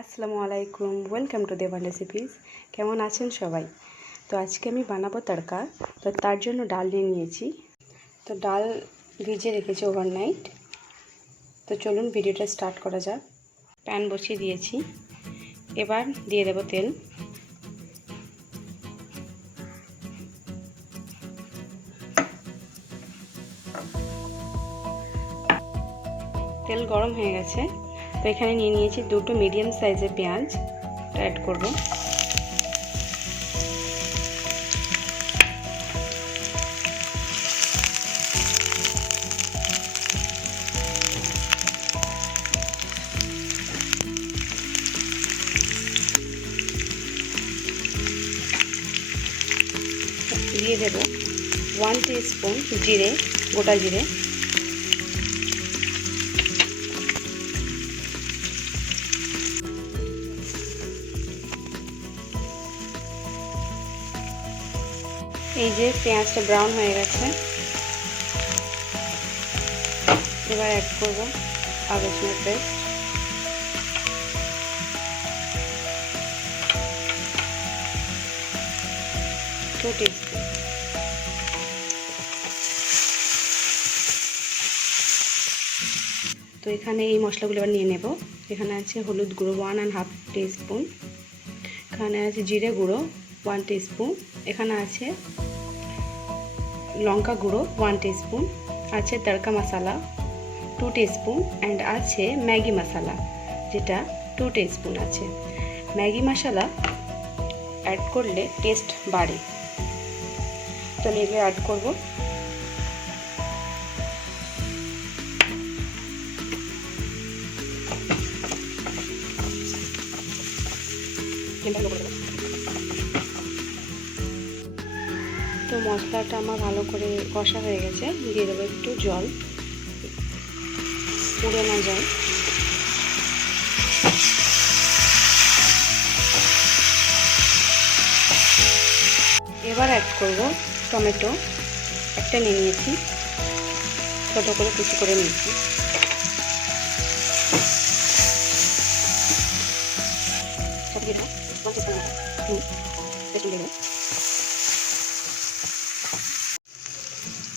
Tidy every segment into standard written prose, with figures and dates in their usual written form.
আসসালামু আলাইকুম, welcome to Dewan recipes. কেমন আছেন সবাই? তো আজকে আমি বানাবো তড়কা। তো তার জন্য ডাল নিয়ে নিয়েছি। তো ডাল ভিজিয়ে রেখেছি ওভারনাইট। তো চলুন ভিডিওটা স্টার্ট করা যাক। প্যান বসিয়ে দিয়েছি, এবার দিয়ে দেব তেল। তেল গরম হয়ে গেছে। তো এখানে নিয়ে নিয়েছি দুটো মিডিয়াম সাইজের পেঁয়াজ, অ্যাড করব। দিয়ে দেব 1 টিস্পুন জিরে, গোটা জিরে। এই যে পেঁয়াজটা ব্রাউন হয়ে গেছে, এবার অ্যাড করব আদা রসুনের পেস্ট। Two teaspoon. তো এখানে এই মশলাগুলো এবার নিয়ে নেব। এখানে আছে হলুদ গুঁড়ো 1.5 টিস্পুন, এখানে আছে জিরে গুঁড়ো 1 টিস্পুন, এখানে আছে লঙ্কা গুঁড়ো 1 টিস্পুন, আছে তড়কা মশলা 2 টিস্পুন অ্যান্ড আছে ম্যাগি মশলা, যেটা 2 টিস্পুন আছে। ম্যাগি মশলা অ্যাড করলে টেস্ট বাড়ে। তো এগুলো অ্যাড করব। তো মশলাটা আমার ভালো করে কষা হয়ে গেছে, দিয়ে দেবো একটু জল, পুড়ে না যায়। এবার অ্যাড করব টমেটো, একটা নিয়ে নিয়েছি, ছোটো করে কুচি করে নিয়েছি।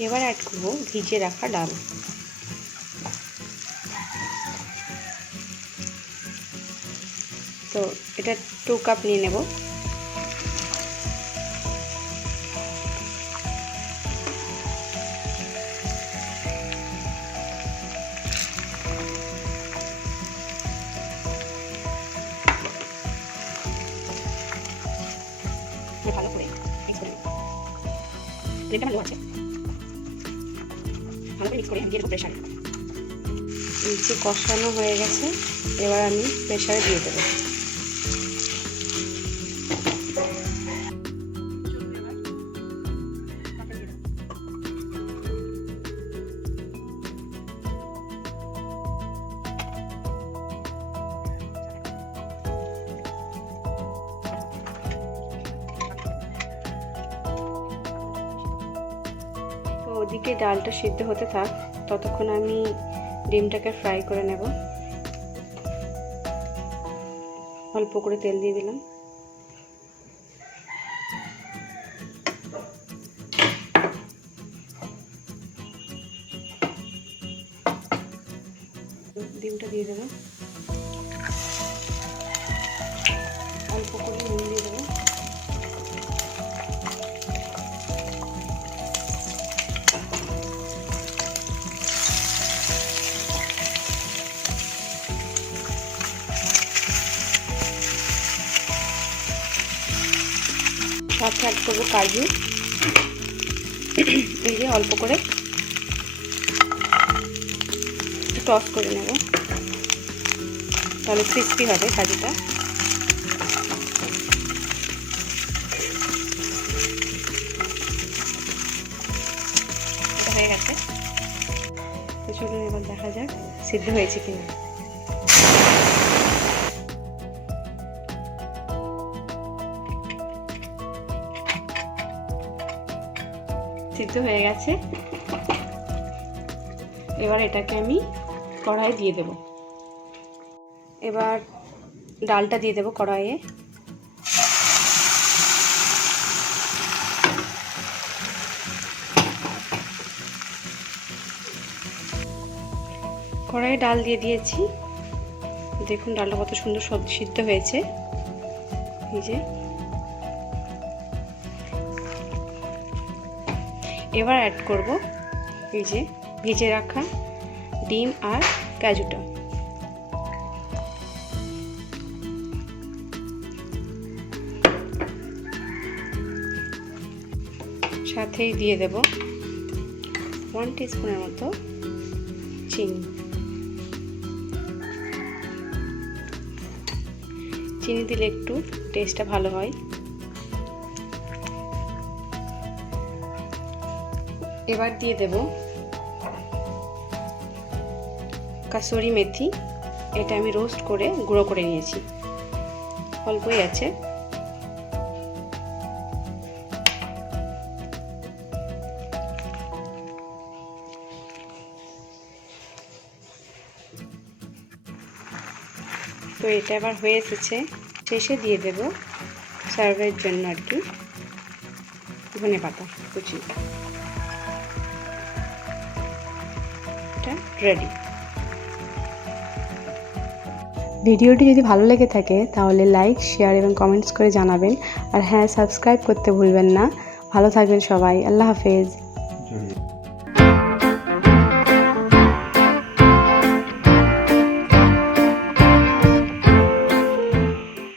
এবার অ্যাড করব ভিজিয়ে রাখা ডাল। তো এটা 2 কাপ নিয়ে নেব। ভালো করে মিক্স করে নেব। প্লেটটা ভালো আছে, ভালো করে মিক্স করে দিয়ে দেবো প্রেসারে। এই যে কষানো হয়ে গেছে, এবার আমি প্রেসারে দিয়ে দেবো। ওদিকে ডালটা সিদ্ধ হতে থাক, ততক্ষণ আমি ডিমটাকে ফ্রাই করে নেব। অল্প করে তেল দিয়ে দিলাম। ডিমটা দিয়ে দেবো, অল্প করে নুন দিয়ে দেবো। সাথে অ্যাড করবো কাজু, এই যে অল্প করে টস করে নেব, তাহলে ক্রিস্পি হবে কাজুটা। হয়ে গেছে। তো চলুন এবার দেখা যাক সিদ্ধ হয়েছে কিনা। সিদ্ধ হয়ে গেছে, এবার এটাকে আমি কড়াই দিয়ে দেব। এবার ডালটা দিয়ে দেবো কড়াইয়ে। কড়াইয়ে ডাল দিয়ে দিয়েছি। দেখুন ডালটা কত সুন্দর সিদ্ধ হয়েছে। এই যে এবার অ্যাড করব এই যে ভেজে রাখা ডিম আর কাজুটা। সাথেই দিয়ে দেব 1 টিস্পুনের মতো চিনি। চিনি দিলে একটু টেস্টটা ভালো হয়। এবার দিয়ে দেব কাসুরি মেথি। এটা আমি রোস্ট করে গুঁড়ো করে নিয়েছি, অল্পই আছে। তো এটা এবার হয়ে এসেছে। শেষে দিয়ে দেব সার্ভের জন্য আর কি ধনে পাতা কুচি। এটা রেডি। ভিডিওটি যদি ভালো লেগে থাকে তাহলে লাইক, শেয়ার এবং কমেন্টস করে জানাবেন। আর হ্যাঁ, সাবস্ক্রাইব করতে ভুলবেন না। ভালো থাকবেন সবাই। আল্লাহ হাফেজ।